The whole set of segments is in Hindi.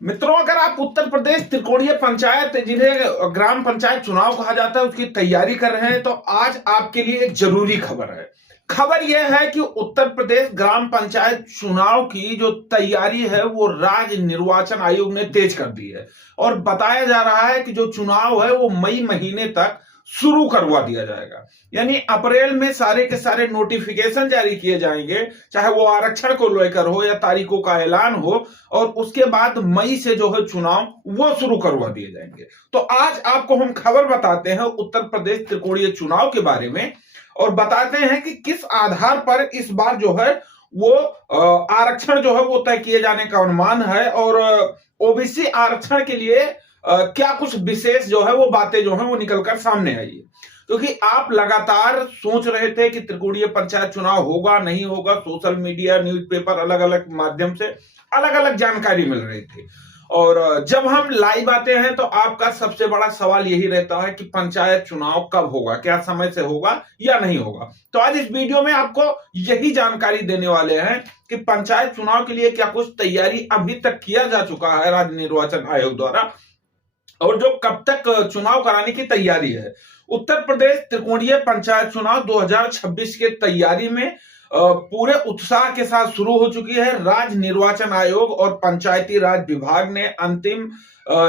मित्रों, अगर आप उत्तर प्रदेश त्रिकोणीय पंचायत जिन्हें ग्राम पंचायत चुनाव कहा जाता है उसकी तैयारी कर रहे हैं तो आज आपके लिए एक जरूरी खबर है। खबर यह है कि उत्तर प्रदेश ग्राम पंचायत चुनाव की जो तैयारी है वो राज्य निर्वाचन आयोग ने तेज कर दी है और बताया जा रहा है कि जो चुनाव है वो मई महीने तक शुरू करवा दिया जाएगा। यानी अप्रैल में सारे के सारे नोटिफिकेशन जारी किए जाएंगे, चाहे वो आरक्षण को लेकर हो या तारीखों का ऐलान हो, और उसके बाद मई से जो है चुनाव वो शुरू करवा दिए जाएंगे। तो आज आपको हम खबर बताते हैं उत्तर प्रदेश त्रिकोणीय चुनाव के बारे में और बताते हैं कि किस आधार पर इस बार जो है वो आरक्षण जो है वो तय किए जाने का अनुमान है और ओबीसी आरक्षण के लिए क्या कुछ विशेष जो है वो बातें जो है वो निकलकर सामने आई है। क्योंकि आप लगातार सोच रहे थे कि त्रिकोणीय पंचायत चुनाव होगा नहीं होगा, सोशल मीडिया, न्यूज़पेपर, अलग अलग माध्यम से अलग अलग जानकारी मिल रही थी। और जब हम लाइव आते हैं तो आपका सबसे बड़ा सवाल यही रहता है कि पंचायत चुनाव कब होगा, क्या समय से होगा या नहीं होगा। तो आज इस वीडियो में आपको यही जानकारी देने वाले हैं कि पंचायत चुनाव के लिए क्या कुछ तैयारी अभी तक किया जा चुका है राज्य निर्वाचन आयोग द्वारा और जो कब तक चुनाव कराने की तैयारी है। उत्तर प्रदेश त्रिकोणीय पंचायत चुनाव 2026 के तैयारी में पूरे उत्साह के साथ शुरू हो चुकी है। राज्य निर्वाचन आयोग और पंचायती राज विभाग ने अंतिम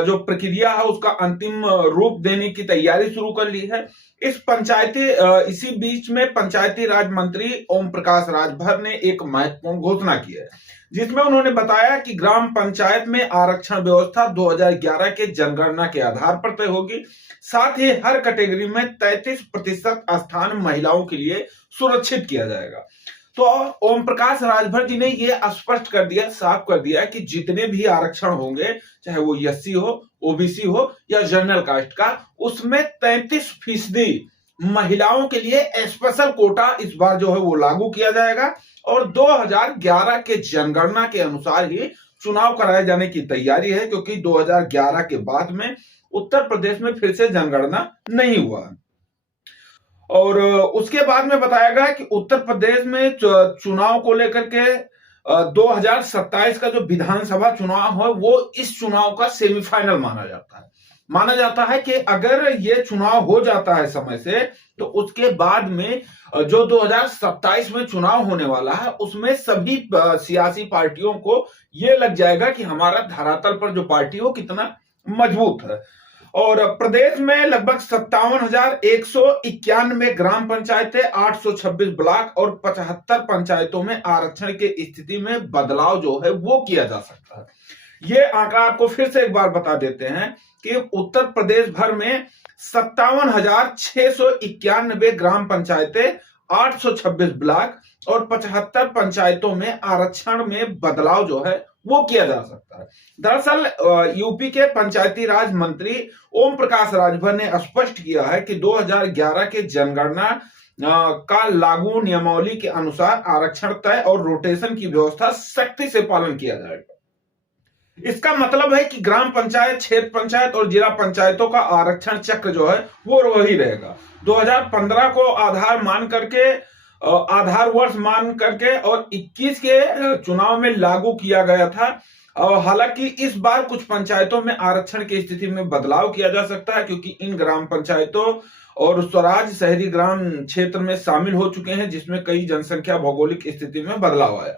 जो प्रक्रिया है उसका अंतिम रूप देने की तैयारी शुरू कर ली है। इसी बीच में पंचायती राज मंत्री ओम प्रकाश राजभर ने एक महत्वपूर्ण घोषणा की है जिसमें उन्होंने बताया कि ग्राम पंचायत में आरक्षण व्यवस्था 2011 के जनगणना के आधार पर तय होगी। साथ ही हर कैटेगरी में 33% स्थान महिलाओं के लिए सुरक्षित किया जाएगा। तो ओम प्रकाश राजभर जी ने यह स्पष्ट कर दिया, साफ कर दिया कि जितने भी आरक्षण होंगे, चाहे वो एससी हो, ओबीसी हो या जनरल कास्ट का, उसमें 33% महिलाओं के लिए स्पेशल कोटा इस बार जो है वो लागू किया जाएगा और 2011 के जनगणना के अनुसार ही चुनाव कराए जाने की तैयारी है, क्योंकि 2011 के बाद में उत्तर प्रदेश में फिर से जनगणना नहीं हुआ। और उसके बाद में बताया गया कि उत्तर प्रदेश में चुनाव को लेकर के 2027 का जो विधानसभा चुनाव है वो इस चुनाव का सेमीफाइनल माना जाता है। माना जाता है कि अगर ये चुनाव हो जाता है समय से तो उसके बाद में जो 2027 में चुनाव होने वाला है उसमें सभी सियासी पार्टियों को ये लग जाएगा कि हमारा धरातल पर जो पार्टी हो कितना मजबूत है। और प्रदेश में लगभग 57,191 ग्राम पंचायतें, 826 ब्लॉक और 75 पंचायतों में आरक्षण की स्थिति में बदलाव जो है वो किया जा सकता है। ये आंकड़ा आपको फिर से एक बार बता देते हैं कि उत्तर प्रदेश भर में 57,691 ग्राम पंचायतें, 826 ब्लॉक और 75 पंचायतों में आरक्षण में बदलाव जो है वो किया जा सकता है। दरअसल यूपी के पंचायती राज मंत्री ओम प्रकाश राजभर ने स्पष्ट किया है कि 2011 के जनगणना का लागू नियमावली के अनुसार आरक्षण तय और रोटेशन की व्यवस्था सख्ती से पालन किया जाएगा। इसका मतलब है कि ग्राम पंचायत, क्षेत्र पंचायत और जिला पंचायतों का आरक्षण चक्र जो है वो वही रहेगा। 2015 को आधार वर्ष मान करके और 21 के चुनाव में लागू किया गया था। हालांकि इस बार कुछ पंचायतों में आरक्षण की स्थिति में बदलाव किया जा सकता है, क्योंकि इन ग्राम पंचायतों और स्वराज शहरी ग्राम क्षेत्र में शामिल हो चुके हैं, जिसमें कई जनसंख्या भौगोलिक स्थिति में बदलाव आया।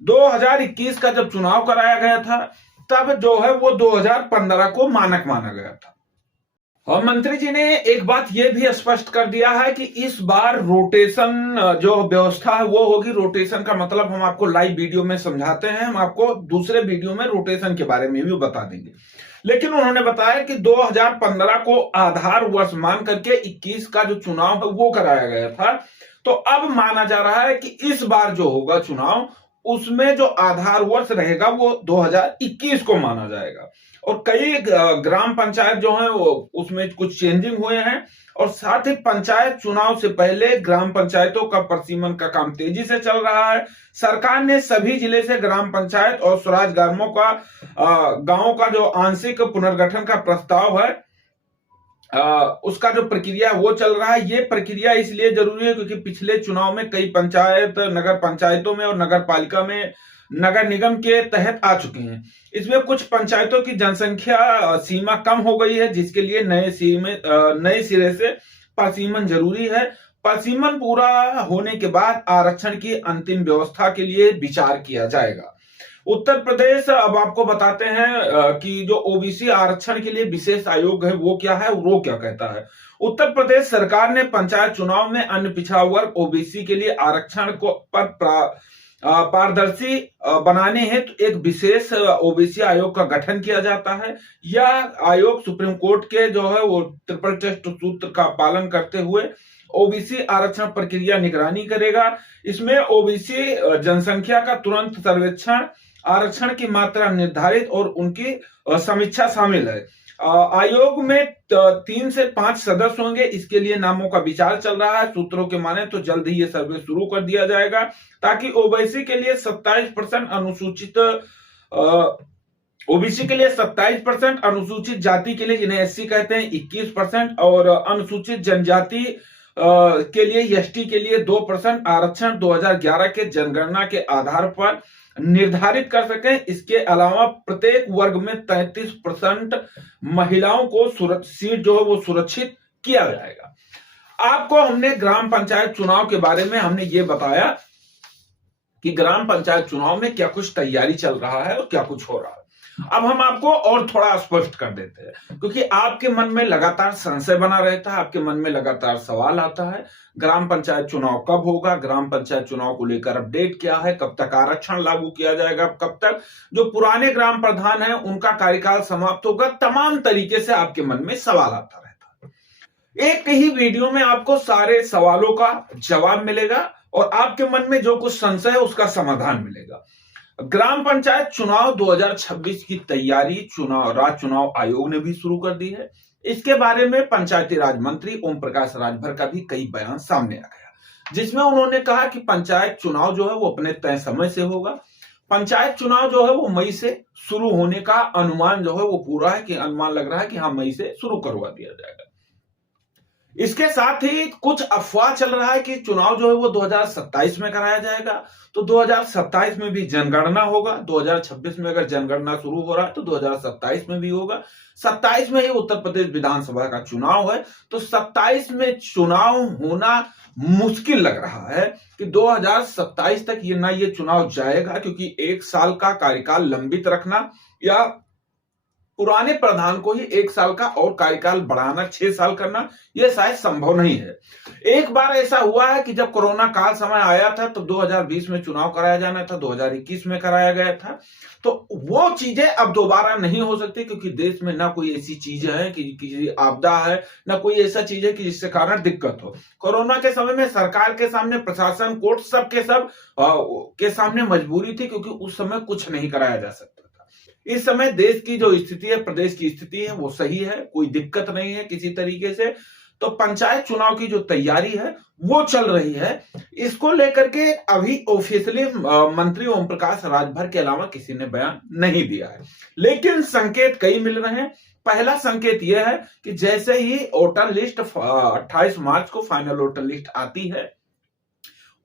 2021 का जब चुनाव कराया गया था तब जो है वो 2015 को मानक माना गया था। और मंत्री जी ने एक बात यह भी स्पष्ट कर दिया है कि इस बार रोटेशन जो व्यवस्था है वो होगी। रोटेशन का मतलब हम आपको लाइव वीडियो में समझाते हैं, हम आपको दूसरे वीडियो में रोटेशन के बारे में भी बता देंगे। लेकिन उन्होंने बताया कि 2015 को आधार वर्ष मान करके 21 का जो चुनाव है वो कराया गया था। तो अब माना जा रहा है कि इस बार जो होगा चुनाव उसमें जो आधार वर्ष रहेगा वो 2021 को माना जाएगा। और कई ग्राम पंचायत जो है वो उसमें कुछ चेंजिंग हुए हैं और साथ ही पंचायत चुनाव से पहले ग्राम पंचायतों का परिसीमन का काम तेजी से चल रहा है। सरकार ने सभी जिले से ग्राम पंचायत और स्वराज गांवों का जो आंशिक पुनर्गठन का प्रस्ताव है उसका जो प्रक्रिया वो चल रहा है। ये प्रक्रिया इसलिए जरूरी है क्योंकि पिछले चुनाव में कई पंचायत, नगर पंचायतों में और नगर पालिका में नगर निगम के तहत आ चुके हैं। इसमें कुछ पंचायतों की जनसंख्या सीमा कम हो गई है, जिसके लिए नए सिरे से पासीमन जरूरी है। पासीमन पूरा होने के बाद आरक्षण की अंतिम व्यवस्था के लिए विचार किया जाएगा। उत्तर प्रदेश, अब आपको बताते हैं कि जो ओबीसी आरक्षण के लिए विशेष आयोग है वो क्या है, वो क्या कहता है। उत्तर प्रदेश सरकार ने पंचायत चुनाव में अन्य पिछड़ा वर्ग ओबीसी के लिए आरक्षण को पारदर्शी बनाने हेतु एक विशेष ओबीसी आयोग का गठन किया जाता है। यह आयोग सुप्रीम कोर्ट के जो है वो ट्रिपल टेस्ट सूत्र का पालन करते हुए ओबीसी आरक्षण प्रक्रिया निगरानी करेगा। इसमें ओबीसी जनसंख्या का तुरंत सर्वेक्षण, आरक्षण की मात्रा निर्धारित और उनकी समीक्षा शामिल है। आयोग में 3 से 5 सदस्य होंगे। इसके लिए नामों का विचार चल रहा है। सूत्रों के माने तो जल्द ही ये सर्वे शुरू कर दिया जाएगा, ताकि ओबीसी के लिए 27% ओबीसी के लिए 27%, अनुसूचित जाति के लिए जिन्हें एससी कहते हैं 21% और अनुसूचित जनजाति के लिए एसटी के लिए 2% आरक्षण 2011 के जनगणना के आधार पर निर्धारित कर सकें। इसके अलावा प्रत्येक वर्ग में 33% महिलाओं को सीट जो है वो सुरक्षित किया जाएगा। आपको हमने ग्राम पंचायत चुनाव के बारे में हमने ये बताया कि ग्राम पंचायत चुनाव में क्या कुछ तैयारी चल रहा है और क्या कुछ हो रहा है। अब हम आपको और थोड़ा स्पष्ट कर देते हैं, क्योंकि आपके मन में लगातार संशय बना रहता है, आपके मन में लगातार सवाल आता है, ग्राम पंचायत चुनाव कब होगा, ग्राम पंचायत चुनाव को लेकर अपडेट क्या है, कब तक आरक्षण लागू किया जाएगा, कब तक जो पुराने ग्राम प्रधान हैं उनका कार्यकाल समाप्त होगा। तमाम तरीके से आपके मन में सवाल आता रहता है। एक ही वीडियो में आपको सारे सवालों का जवाब मिलेगा और आपके मन में जो कुछ संशय है उसका समाधान मिलेगा। ग्राम पंचायत चुनाव 2026 की तैयारी राज्य चुनाव आयोग ने भी शुरू कर दी है। इसके बारे में पंचायती राज मंत्री ओम प्रकाश राजभर का भी कई बयान सामने आ गया, जिसमें उन्होंने कहा कि पंचायत चुनाव जो है वो अपने तय समय से होगा। पंचायत चुनाव जो है वो मई से शुरू होने का अनुमान जो है वो पूरा है, कि अनुमान लग रहा है कि हाँ मई से शुरू करवा दिया जाएगा। इसके साथ ही कुछ अफवाह चल रहा है कि चुनाव जो है वो 2027 में कराया जाएगा। तो 2027 में भी जनगणना होगा। 2026 में अगर जनगणना शुरू हो रहा है तो 2027 में भी होगा। 27 में ही उत्तर प्रदेश विधानसभा का चुनाव है, तो 27 में चुनाव होना मुश्किल लग रहा है कि 2027 तक ये चुनाव जाएगा, क्योंकि 1 साल का कार्यकाल लंबित रखना या पुराने प्रधान को ही 1 साल का और कार्यकाल बढ़ाना 6 साल करना, यह शायद संभव नहीं है। एक बार ऐसा हुआ है कि जब कोरोना काल समय आया था तो 2020 में चुनाव कराया जाना था, 2021 में कराया गया था। तो वो चीजें अब दोबारा नहीं हो सकती, क्योंकि देश में ना कोई ऐसी चीज है कि किसी आपदा है, ना कोई ऐसा चीज है कि जिससे कारण दिक्कत हो। कोरोना के समय में सरकार के सामने, प्रशासन, कोर्ट, सब के सामने मजबूरी थी, क्योंकि उस समय कुछ नहीं कराया जा सकता। इस समय देश की जो स्थिति है, प्रदेश की स्थिति है, वो सही है, कोई दिक्कत नहीं है किसी तरीके से। तो पंचायत चुनाव की जो तैयारी है वो चल रही है। इसको लेकर के अभी ऑफिशियली मंत्री ओम प्रकाश राजभर के अलावा किसी ने बयान नहीं दिया है, लेकिन संकेत कई मिल रहे हैं। पहला संकेत यह है कि जैसे ही वोटर लिस्ट 28 मार्च को फाइनल वोटर लिस्ट आती है,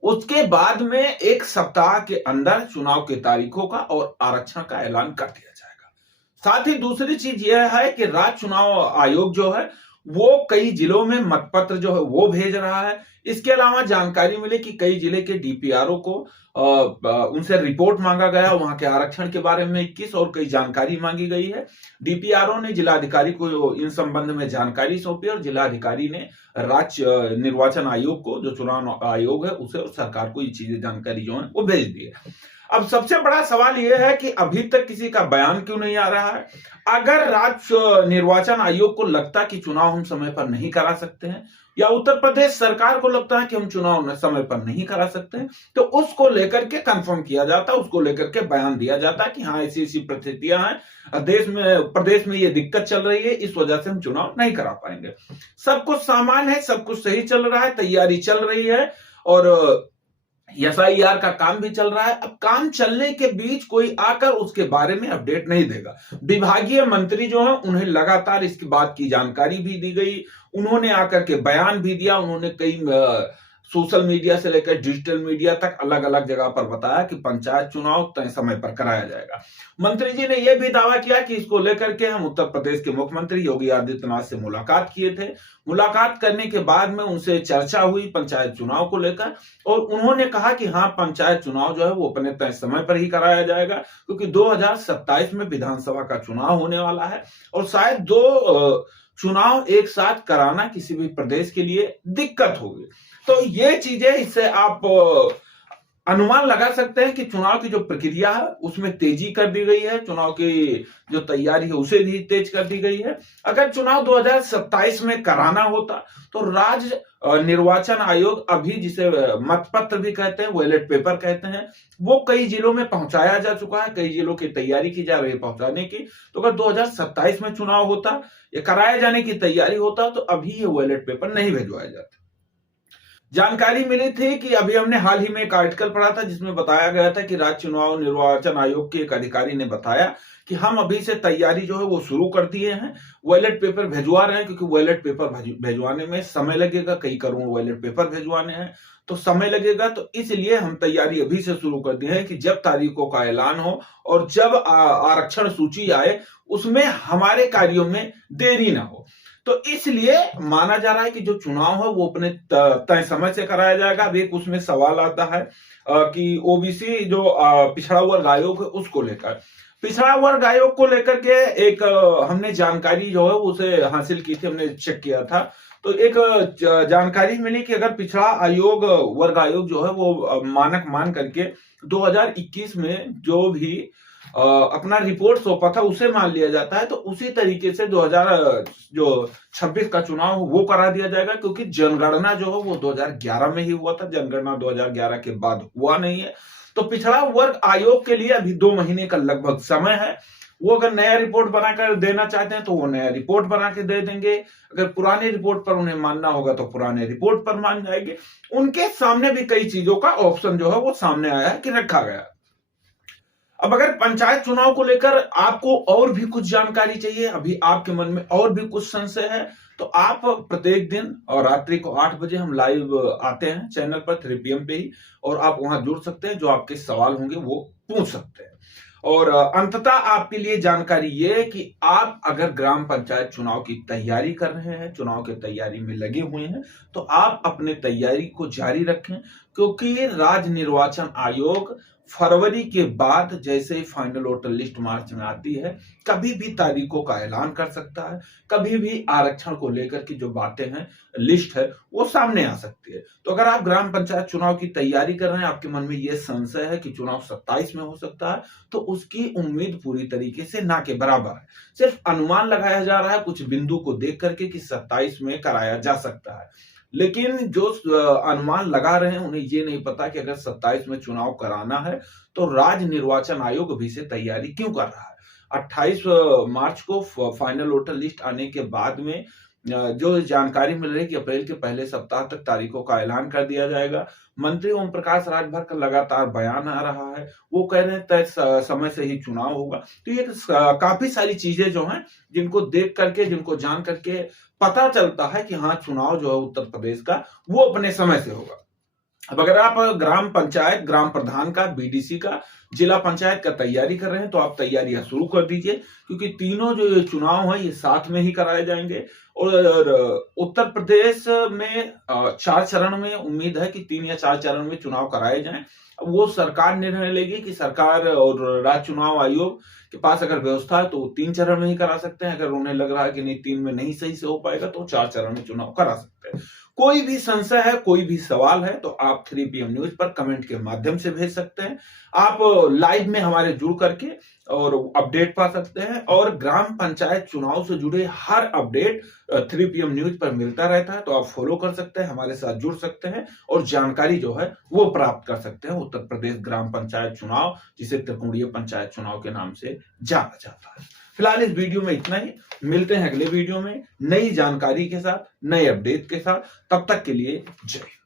उसके बाद में 1 सप्ताह के अंदर चुनाव की तारीखों का और आरक्षण का ऐलान कर दिया जाएगा। साथ ही दूसरी चीज यह है कि राज्य चुनाव आयोग जो है वो कई जिलों में मतपत्र जो है वो भेज रहा है। इसके अलावा जानकारी मिली कि कई जिले के डीपीआरओ को उनसे रिपोर्ट मांगा गया, वहां के आरक्षण के बारे में 21 और कई जानकारी मांगी गई है। डीपीआरओ ने जिलाधिकारी को इन संबंध में जानकारी सौंपी और जिलाधिकारी ने राज्य निर्वाचन आयोग को, जो चुनाव आयोग है, उसे और सरकार को ये चीजें, जानकारी जो है वो भेज दी है। अब सबसे बड़ा सवाल यह है कि अभी तक किसी का बयान क्यों नहीं आ रहा है। अगर राज्य निर्वाचन आयोग को लगता कि चुनाव हम समय पर नहीं करा सकते हैं, या उत्तर प्रदेश सरकार को लगता है कि हम चुनाव समय पर नहीं करा सकते हैं, तो उसको लेकर के कंफर्म किया जाता, उसको लेकर के बयान दिया जाता कि हाँ ऐसी ऐसी परिस्थितियां हैं देश में, प्रदेश में ये दिक्कत चल रही है, इस वजह से हम चुनाव नहीं करा पाएंगे। सब कुछ सामान्य है, सब कुछ सही चल रहा है, तैयारी चल रही है और एसआईआर का काम भी चल रहा है। अब काम चलने के बीच कोई आकर उसके बारे में अपडेट नहीं देगा। विभागीय मंत्री जो है उन्हें लगातार इसकी बात की जानकारी भी दी गई, उन्होंने आकर के बयान भी दिया, उन्होंने कई सोशल मीडिया से लेकर डिजिटल मीडिया तक अलग अलग जगह पर बताया कि पंचायत चुनाव तय समय पर कराया जाएगा। मंत्री जी ने यह भी दावा किया कि इसको लेकर के हम उत्तर प्रदेश के मुख्यमंत्री योगी आदित्यनाथ से मुलाकात किए थे। मुलाकात करने के बाद में उनसे चर्चा हुई पंचायत चुनाव को लेकर, और उन्होंने कहा कि हाँ, पंचायत चुनाव जो है वो अपने तय समय पर ही कराया जाएगा, क्योंकि 2027 में विधानसभा का चुनाव होने वाला है और शायद दो चुनाव एक साथ कराना किसी भी प्रदेश के लिए दिक्कत होगी। तो ये चीजें, इससे आप अनुमान लगा सकते हैं कि चुनाव की जो प्रक्रिया है उसमें तेजी कर दी गई है, चुनाव की जो तैयारी है उसे भी तेज कर दी गई है। अगर चुनाव 2027 में कराना होता तो राज्य निर्वाचन आयोग अभी जिसे मतपत्र भी कहते हैं, बैलेट पेपर कहते हैं, वो कई जिलों में पहुंचाया जा चुका है, कई जिलों की तैयारी की जा रही है पहुंचाने की। तो अगर 2027 में चुनाव होता या कराए जाने की तैयारी होता तो अभी ये बैलेट पेपर नहीं भिजवाया जाता। जानकारी मिली थी कि अभी हमने हाल ही में एक आर्टिकल पढ़ा था जिसमें बताया गया था कि राज्य चुनाव निर्वाचन आयोग के एक अधिकारी ने बताया कि हम अभी से तैयारी जो है वो शुरू कर दिए हैं, बैलेट पेपर भिजवा रहे हैं, क्योंकि बैलेट पेपर भिजवाने में समय लगेगा, कई करोड़ बैलेट पेपर भिजवाने हैं तो समय लगेगा। तो इसलिए हम तैयारी अभी से शुरू कर दी है कि जब तारीखों का ऐलान हो और जब आरक्षण सूची आए उसमें हमारे कार्यों में देरी ना हो। तो इसलिए माना जा रहा है कि जो चुनाव है वो अपने तय समय से कराया जाएगा। अब एक उसमें सवाल आता है कि ओबीसी जो पिछड़ा वर्ग आयोग है उसको लेकर, पिछड़ा वर्ग आयोग को लेकर के एक हमने जानकारी जो है उसे हासिल की थी, हमने चेक किया था। तो एक जानकारी मिली कि अगर पिछड़ा आयोग वर्ग आयोग जो है वो मानक मान करके 2021 में जो भी अपना रिपोर्ट सौंपा था उसे मान लिया जाता है, तो उसी तरीके से 2026 का चुनाव वो करा दिया जाएगा, क्योंकि जनगणना जो है वो 2011 में ही हुआ था, जनगणना 2011 के बाद हुआ नहीं है। तो पिछड़ा वर्ग आयोग के लिए अभी 2 महीने का लगभग समय है। वो अगर नया रिपोर्ट बनाकर देना चाहते हैं तो वो नया रिपोर्ट बना के दे देंगे, अगर पुराने रिपोर्ट पर उन्हें मानना होगा तो पुराने रिपोर्ट पर मान जाएंगे। उनके सामने भी कई चीजों का ऑप्शन जो है वो सामने आया है कि रखा गया। अब अगर पंचायत चुनाव को लेकर आपको और भी कुछ जानकारी चाहिए, अभी आपके मन में और भी कुछ संशय है, तो आप प्रत्येक दिन और रात्रि को 8 बजे हम लाइव आते हैं चैनल पर 3 PM पे ही, और आप वहां जुड़ सकते हैं, जो आपके सवाल होंगे वो पूछ सकते हैं। और अंततः आपके लिए जानकारी ये है कि आप अगर ग्राम पंचायत चुनाव की तैयारी कर रहे हैं, चुनाव की तैयारी में लगे हुए हैं, तो आप अपने तैयारी को जारी रखें, क्योंकि राज्य निर्वाचन आयोग फरवरी के बाद जैसे ही फाइनल वोटर लिस्ट मार्च में आती है, कभी भी तारीखों का ऐलान कर सकता है, कभी भी आरक्षण को लेकर की जो बातें हैं, लिस्ट है, वो सामने आ सकती है। तो अगर आप ग्राम पंचायत चुनाव की तैयारी कर रहे हैं, आपके मन में ये संशय है कि चुनाव 27 में हो सकता है, तो उसकी उम्मीद पूरी तरीके से ना के बराबर है। सिर्फ अनुमान लगाया जा रहा है कुछ बिंदु को देख करके कि 27 में कराया जा सकता है, लेकिन जो अनुमान लगा रहे हैं उन्हें ये नहीं पता कि अगर 27 में चुनाव कराना है तो राज्य निर्वाचन आयोग अभी से तैयारी क्यों कर रहा है। 28 मार्च को फाइनल वोटर लिस्ट आने के बाद में जो जानकारी मिल रही है कि अप्रैल के पहले सप्ताह तक तारीखों का ऐलान कर दिया जाएगा। मंत्री ओम प्रकाश राजभर का लगातार बयान आ रहा है, वो कह रहे हैं तय समय से ही चुनाव होगा। तो ये काफी सारी चीजें जो हैं जिनको देख करके, जिनको जान करके पता चलता है कि हाँ, चुनाव जो है उत्तर प्रदेश का वो अपने समय से होगा। अब अगर आप ग्राम पंचायत, ग्राम प्रधान का, बीडीसी का, जिला पंचायत का तैयारी कर रहे हैं तो आप तैयारियां शुरू कर दीजिए, क्योंकि तीनों जो चुनाव हैं ये साथ में ही कराए जाएंगे। और उत्तर प्रदेश में 4 चरण में उम्मीद है कि 3 या 4 चरण में चुनाव कराए जाएं। वो सरकार निर्णय लेगी कि सरकार और राज्य चुनाव आयोग के पास अगर व्यवस्था है तो 3 चरण में ही करा सकते हैं, अगर उन्हें लग रहा है कि नहीं 3 में नहीं सही से हो पाएगा तो 4 चरण में चुनाव करा सकते हैं। कोई भी संशय है, कोई भी सवाल है तो आप 3 PM न्यूज पर कमेंट के माध्यम से भेज सकते हैं। आप लाइव में हमारे जुड़ करके और अपडेट पा सकते हैं, और ग्राम पंचायत चुनाव से जुड़े हर अपडेट 3 PM न्यूज पर मिलता रहता है, तो आप फॉलो कर सकते हैं, हमारे साथ जुड़ सकते हैं और जानकारी जो है वो प्राप्त कर सकते हैं उत्तर प्रदेश ग्राम पंचायत चुनाव, जिसे त्रिकोणीय पंचायत चुनाव के नाम से जाना जाता है। फिलहाल इस वीडियो में इतना ही, मिलते हैं अगले वीडियो में नई जानकारी के साथ, नए अपडेट के साथ। तब तक के लिए जय।